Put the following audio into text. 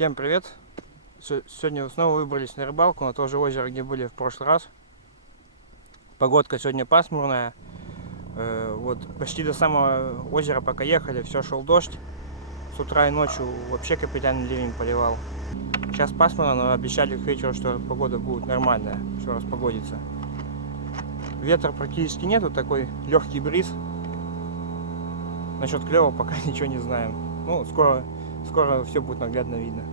Всем привет! Сегодня снова выбрались на рыбалку на то же озеро, где были в прошлый раз. Погодка сегодня пасмурная. Вот почти до самого озера пока ехали, все шел дождь. С утра и ночью вообще капитальный ливень поливал. Сейчас пасмурно, но обещали к вечеру, что погода будет нормальная, все распогодится. Ветра практически нету, такой легкий бриз. Насчет клёва пока ничего не знаем. Ну, скоро все будет наглядно видно.